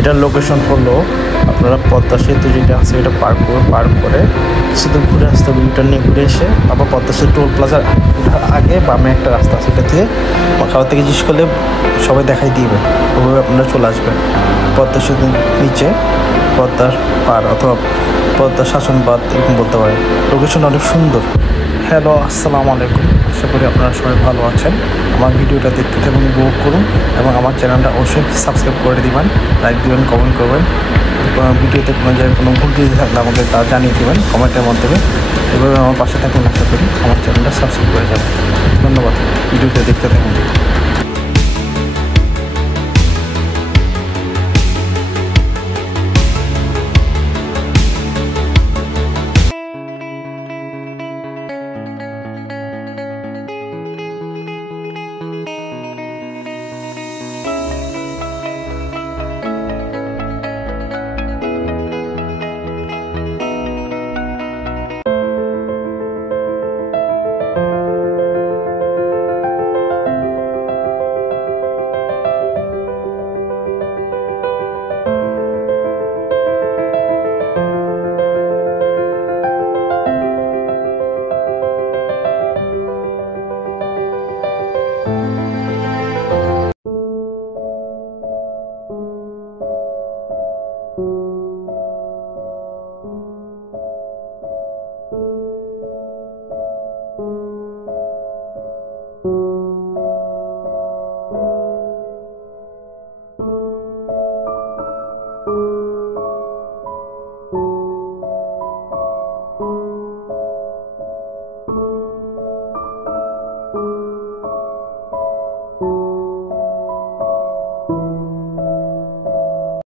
এটার লোকেশন হলো আপনারা পদ্মা সেতু যেটা আছে এটা পার করে কিছুদূর ঘুরে আসতে হবে, ইউটার্ন নিয়ে ঘুরে এসে আবার পদ্মা সেতু টোল প্লাজার আগে বামে একটা রাস্তা আছে, সেটা দিয়ে খাবার থেকে জিজ্ঞেস করলে সবাই দেখাই দিবে, ওভাবে আপনারা চলে আসবেন। পদ্মা সেতু নিচে পদ্মার পার অথবা পদ্মা শাসনবাদ এরকম বলতে পারেন। লোকেশন অনেক সুন্দর। হ্যালো, আসসালামু আলাইকুম। আশা করি আপনারা সবাই ভালো আছেন। আমার ভিডিওটা দেখতে থাকুন, উপভোগ করুন এবং আমার চ্যানেলটা অবশ্যই সাবস্ক্রাইব করে দিবেন, লাইক দিবেন, কমেন্ট করবেন। ভিডিওতে কোনো জায়গায় কোনো ভুল যদি থাকলে আমাকে তা জানিয়ে দেবেন কমেন্টের মাধ্যমে। এভাবে আমার পাশে থাকুন, আশা করি আমার চ্যানেলটা সাবস্ক্রাইব করে যাবেন। ধন্যবাদ, ভিডিওটা দেখতে থাকুন।